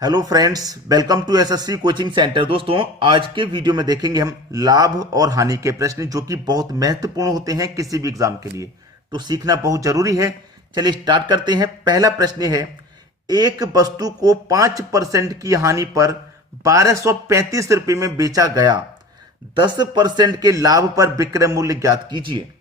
Hello friends, welcome to SSC coaching centre. दोस्तों, आज के वीडियो में देखेंगे हम लाभ और हानि के प्रश्न जो कि बहुत महत्वपूर्ण होते हैं किसी भी एग्जाम के लिए, तो सीखना बहुत जरूरी है। चलिए स्टार्ट करते हैं। पहला प्रश्न है, एक वस्तु को 5% की हानि पर 1235 रुपये में बेचा गया, 10% के लाभ पर विक्रय मूल्य ज्ञात कीजिए।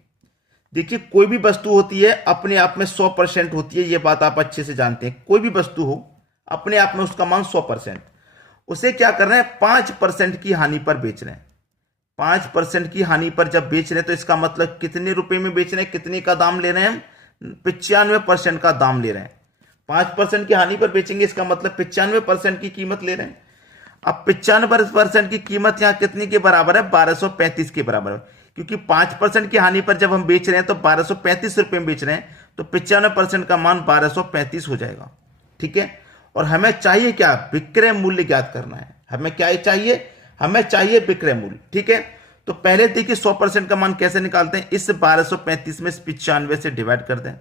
देखिए, कोई भी वस्तु होती है अपने आप में 100% होती है, यह बात आप अच्छे से जानते हैं। कोई भी वस्तु हो अपने आप में उसका मान 100%। उसे क्या कर रहे हैं, 5% की हानि पर बेच रहे हैं। 5% की हानि पर जब बेच रहे हैं तो इसका मतलब कितने रुपए में बेच रहे हैं, कितने का दाम ले रहे हैं हम, 95% का दाम ले रहे हैं। 5% की हानि पर बेचेंगे, इसका मतलब 95% की कीमत ले रहे हैं। अब 95% की कीमत यहां कितने के बराबर है, 1235 के बराबर है। क्योंकि 5% की हानि पर जब हम बेच रहे हैं तो 1235 रुपए में बेच रहे हैं, तो 95% का मान 1235 हो जाएगा। ठीक है, और हमें चाहिए क्या, विक्रय मूल्य ज्ञात करना है। हमें क्या चाहिए, हमें चाहिए विक्रय मूल्य। ठीक है, तो पहले देखिए 100% का मान कैसे निकालते हैं। इस 1235 में 95 से डिवाइड कर दें।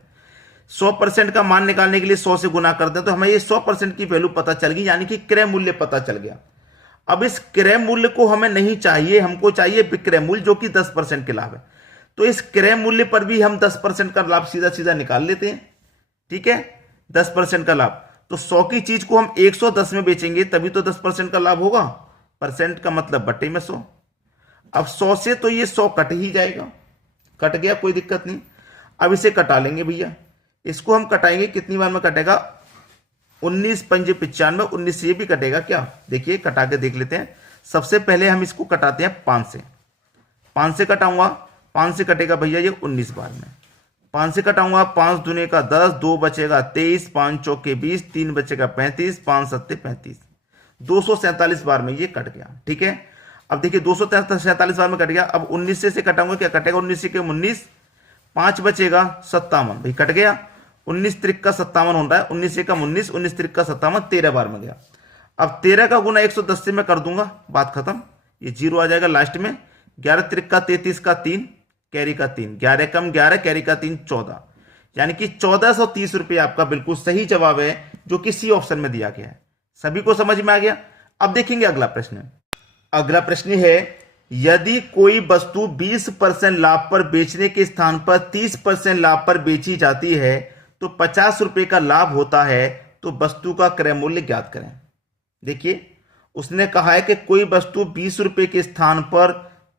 100% का मान निकालने के लिए 100 से गुना कर दें तो हमें ये 100% की वैल्यू पता चल गई, यानी कि क्रय मूल्य पता चल गया। अब इस क्रय मूल्य को हमें नहीं चाहिए, हमको चाहिए विक्रय मूल्य जो कि 10% के लाभ है। तो इस क्रय मूल्य पर भी हम 10% का लाभ सीधा सीधा निकाल लेते हैं। ठीक है, 10% का लाभ, तो 100 की चीज को हम 110 में बेचेंगे तभी तो 10% का लाभ होगा। परसेंट का मतलब बट्टे में 100। अब 100 से तो ये 100 कट ही जाएगा, कट गया, कोई दिक्कत नहीं। अब इसे कटा लेंगे भैया। इसको हम कटाएंगे, कितनी बार में कटेगा, 19 पंजे 95, 19 से ये भी कटेगा क्या, देखिए कटा के देख लेते हैं। सबसे पहले हम इसको कटाते हैं 5 से। 5 से कटाऊंगा, 5 से कटेगा भैया ये 19 बार में। 5 से कटाऊंगा, 5 दूने का 10, 2 बचेगा 23, 5 चौके 20, 3 बचेगा 35, 5 सत्ते 35, 247 बार में ये कट गया। ठीक है, अब देखिए 247 बार में कट गया। अब 19 से कटाऊंगा, क्या कटेगा, 19 से 19, 5 बचेगा 57, भाई कट गया। 19 त्रिक का 57 होता है, 19 से कम 19, 19 त्रिक का 57, 13 बार में गया। अब 13 का गुना 110 से मैं कर दूंगा, बात खत्म, ये जीरो आ जाएगा लास्ट में। 11 त्रिक का 33 का 3, कैरी का 3, 11 कम 11, कैरी का 3, 14, यानी कि 1430 रुपये आपका बिल्कुल सही जवाब है, जो कि सी ऑप्शन में दिया गया है। सभी को समझ में आ गया। अब देखेंगे अगला प्रश्न। अगला प्रश्न है, यदि कोई वस्तु 20% लाभ पर बेचने के स्थान पर 30% लाभ पर बेची जाती है तो 50 रुपए का लाभ होता है, तो वस्तु का क्रय मूल्य ज्ञात करें। देखिए, उसने कहा है कि कोई वस्तु 20 रुपए के स्थान पर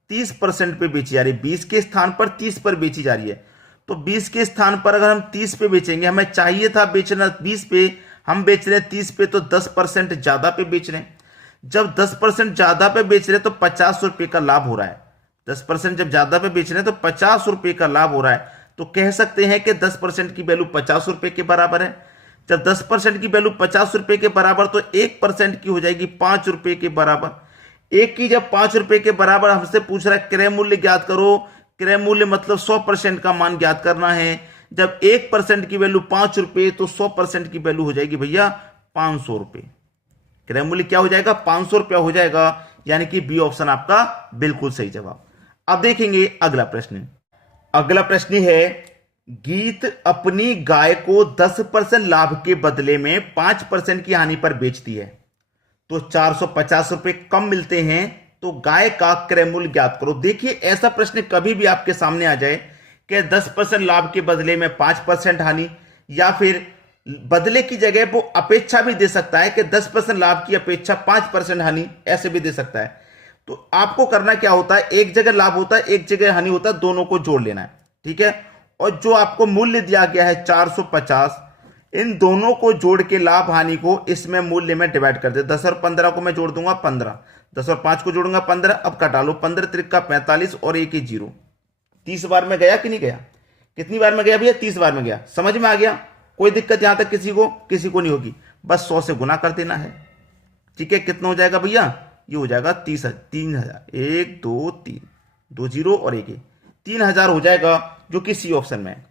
30% पे बेची जा रही है, 20 के स्थान पर 30 पर बेची जा रही है। तो 20 के स्थान पर अगर हम 30 पे बेचेंगे, हमें चाहिए था बेचना 20 पे, हम बेच रहे हैं 30 पे, तो 10% ज्यादा पे बेच रहे हैं। जब 10% ज्यादा पे बेच रहे हैं तो 50 रुपए का लाभ हो रहा है। 10% जब ज्यादा पे बेच रहे हैं तो 50 रुपए का लाभ हो रहा है। तो कह सकते हैं कि 10% की वैल्यू 50 रुपए के बराबर है। जब 10% की वैल्यू 50 रुपए के बराबर, तो 1% की हो जाएगी 5 रुपए के बराबर। एक की जब 5 रुपए के बराबर हमसे पूछ रहा है क्रय मूल्य ज्ञात करो, क्रय मूल्य मतलब 100% का मान ज्ञात करना है। जब 1% की वैल्यू 5 रुपए, तो 100% की वैल्यू हो जाएगी भैया 500 रुपए। क्रय मूल्य क्या हो जाएगा, 500 रुपया हो जाएगा, यानी कि बी ऑप्शन आपका बिल्कुल सही जवाब। अब देखेंगे अगला प्रश्न। अगला प्रश्न है, गीत अपनी गाय को 10% लाभ के बदले में 5% की हानि पर बेचती है, तो 450 रुपए कम मिलते हैं, तो गाय का क्रय मूल्य ज्ञात करो। देखिए, ऐसा प्रश्न कभी भी आपके सामने आ जाए कि 10% लाभ के बदले में 5% हानि, या फिर बदले की जगह वो अपेक्षा भी दे सकता है कि 10% लाभ की अपेक्षा 5% हानि, ऐसे भी दे सकता है। तो आपको करना क्या होता है, एक जगह लाभ होता है, एक जगह हानि होता है, दोनों को जोड़ लेना है। ठीक है, और जो आपको मूल्य दिया गया है 450, इन दोनों को जोड़ के लाभ हानि को इसमें मूल्य में डिवाइड कर दे। 10 और 15 को मैं जोड़ दूंगा 15, 10 और 5 को जोड़ूंगा 15। अब कटा लो, 15 त्रिक का 45 और एक ही जीरो। 30 बार में गया कि नहीं गया, कितनी बार में गया भैया, 30 बार में गया। समझ में आ गया, कोई दिक्कत यहां तक किसी को नहीं होगी, बस 100 से गुना कर देना है। ठीक है, कितना हो जाएगा भैया, ये हो जाएगा 3000, 1 2 3, 2 जीरो और एक 3000 हो जाएगा, जो कि सी ऑप्शन में है।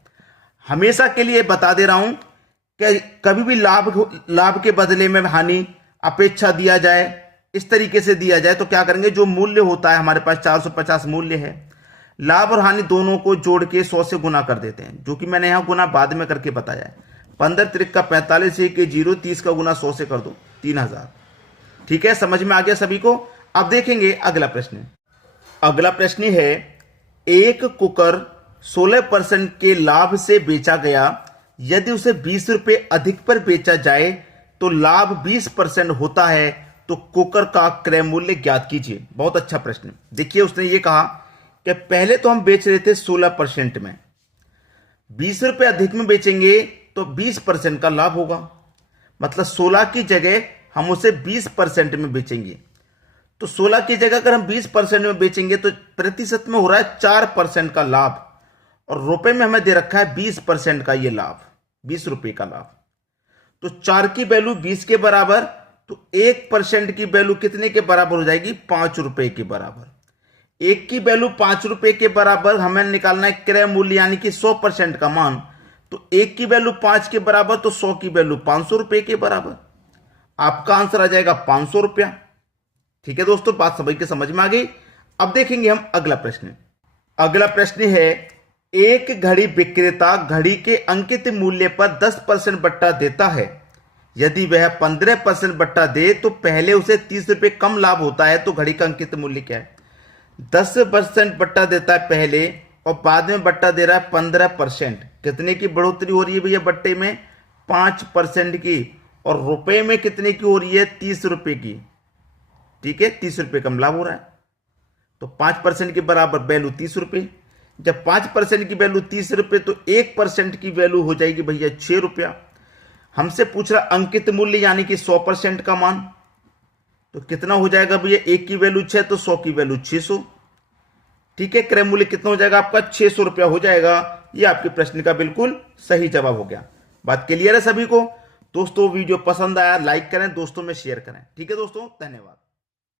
हमेशा के लिए बता दे रहा हूं कि कभी भी लाभ के बदले में हानि अपेक्षा दिया जाए, इस तरीके से दिया जाए, तो क्या करेंगे, जो मूल्य होता है हमारे पास 450 मूल्य है, लाभ और हानि दोनों को जोड़ के 100 से गुना कर देते हैं, जो कि मैंने यहां गुना बाद में करके बताया है। 15 त्रिक का 45, एक जीरो, 30 का गुना 100 से कर दो, 3000। ठीक है, समझ में आ गया सभी को। अब देखेंगे अगला प्रश्न। अगला प्रश्न है, एक कुकर 16% के लाभ से बेचा गया, यदि उसे 20 रुपए अधिक पर बेचा जाए तो लाभ 20% होता है, तो कुकर का क्रय मूल्य ज्ञात कीजिए। बहुत अच्छा प्रश्न। देखिए, उसने ये कहा कि पहले तो हम बेच रहे थे 16% में, 20 रुपए अधिक में बेचेंगे तो 20% का लाभ होगा, मतलब 16 की जगह हम उसे 20% में बेचेंगे। तो 16 की जगह अगर हम 20% में बेचेंगे तो प्रतिशत में हो रहा है 4% का लाभ, और रुपए में हमें दे रखा है 20% का ये लाभ, 20 रुपए का लाभ। तो 4 की वैल्यू 20 के बराबर, तो 1% की वैल्यू कितने के बराबर हो जाएगी? 5 रुपए के बराबर। 1 की वैल्यू 5 रुपए के बराबर हमें निकालना है क्रय मूल्य, यानी कि 100% का मान। तो 1 की वैल्यू 5 के बराबर, तो 100 की वैल्यू 500 रुपए के बराबर। आपका आंसर आ जाएगा 500 रुपया। ठीक है दोस्तों, बात सभी के समझ में आ गई। अब देखेंगे हम अगला प्रश्न। अगला प्रश्न है, एक घड़ी विक्रेता घड़ी के अंकित मूल्य पर 10% बट्टा देता है, यदि वह 15% बट्टा दे तो पहले उसे 30 रुपए कम लाभ होता है, तो घड़ी का अंकित मूल्य क्या है? 10% बट्टा देता है पहले और बाद में बट्टा दे रहा है 15%। कितने की बढ़ोतरी हो रही है भैया बट्टे में? 5% की। और रुपए में कितने की हो रही है? 30 रुपए की। ठीक है, 30 रुपए कम लाभ हो रहा है। तो 5% के बराबर वैल्यू 30 रुपए। जब 5% की वैल्यू 30 रुपए, तो 1% की वैल्यू हो जाएगी भैया 6 रुपया। हमसे पूछ रहा अंकित मूल्य, यानी कि 100% का मान। तो कितना हो जाएगा भैया? 1 की वैल्यू 6, तो 100 की वैल्यू 600। ठीक है, क्रय मूल्य कितना हो जाएगा आपका? 600 रुपया हो जाएगा। ये आपके प्रश्न का बिल्कुल सही जवाब हो गया। बात क्लियर है सभी को? दोस्तों, वीडियो पसंद आया लाइक करें, दोस्तों में शेयर करें। ठीक है दोस्तों, धन्यवाद।